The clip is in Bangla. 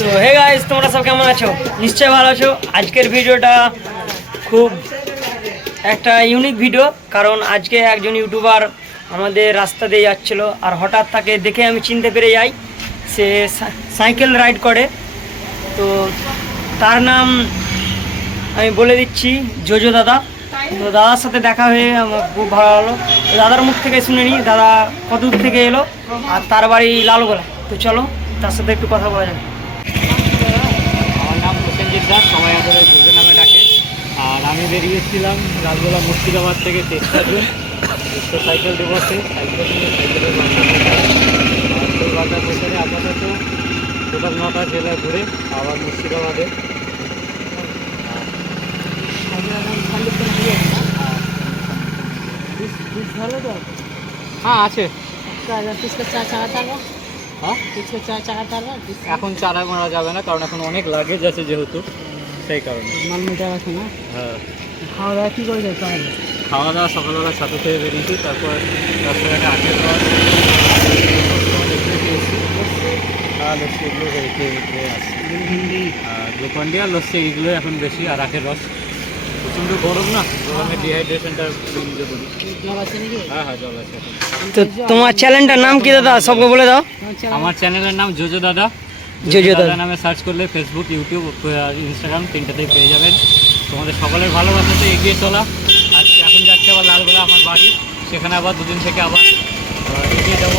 তো হে গাইজ তোমরা সব কেমন আছো? নিশ্চয়ই ভালো আছো। আজকের ভিডিওটা খুব একটা ইউনিক ভিডিও কারণ আজকে একজন ইউটিউবার আমাদের রাস্তা দিয়ে যাচ্ছিল, আর হঠাৎ তাকে দেখে আমি চিনতে পেরে যাই, সে সাইকেল রাইড করে। তো তার নাম আমি বলে দিচ্ছি জোজো দাদা। তো দাদার সাথে দেখা হয়ে আমার খুব ভালো তো দাদার মুখ থেকে শুনে নিই, দাদা কত দূর থেকে এলো, আর তার বাড়ি লালগোলা। তো চলো, তার সাথে একটু কথা বলা যাক আমার নাম প্রসেনজিৎ দাস সবাই আদরে দুজন নামে ডাকে আর আমি বেরিয়েছিলাম লালগোলা মুর্শিদাবাদ থেকে তেসরা সাইকেল দিবসে সাইকেল নিয়ে সাইকেলের সাইকেল বাজার আপাতত টোটাল নটা জেলা ঘুরে আবার মুর্শিদাবাদে। হ্যাঁ আছে। হ্যাঁ? এখন চারা মারা যাবে না কারণ এখন অনেক লাগেজ আছে যেহেতু সেই কারণে। মাল মেটার না? হ্যাঁ। খাওয়া দাওয়া কী করে যেতে হবে খাওয়া দাওয়া সকালবেলা সাথে থেকে বেরিয়েছি তারপর রাস্তাঘাটে আখের রস আর লস্যি এগুলো আসছি এখন বেশি আর আখের রস। প্রচণ্ড গরম না গরমে ডিহাইড্রেশনটা হ্যাঁ হ্যাঁ জল আছে। তো তোমার চ্যানেলটার নাম কি দাদা? সবকে বলে দাও। আমার চ্যানেলের নাম জোজো দাদা। জোজো দাদা। নামে সার্চ করলে ফেসবুক ইউটিউব আর ইনস্টাগ্রাম তিনটাতেই পেয়ে যাবেন। তোমাদের সকলের ভালোবাসাতে এগিয়ে চলা। আজকে এখন যাচ্ছে আবার লালগোলা, আমার বাড়ি। সেখানে আবার দুদিন থেকে আবার এগিয়ে যাব।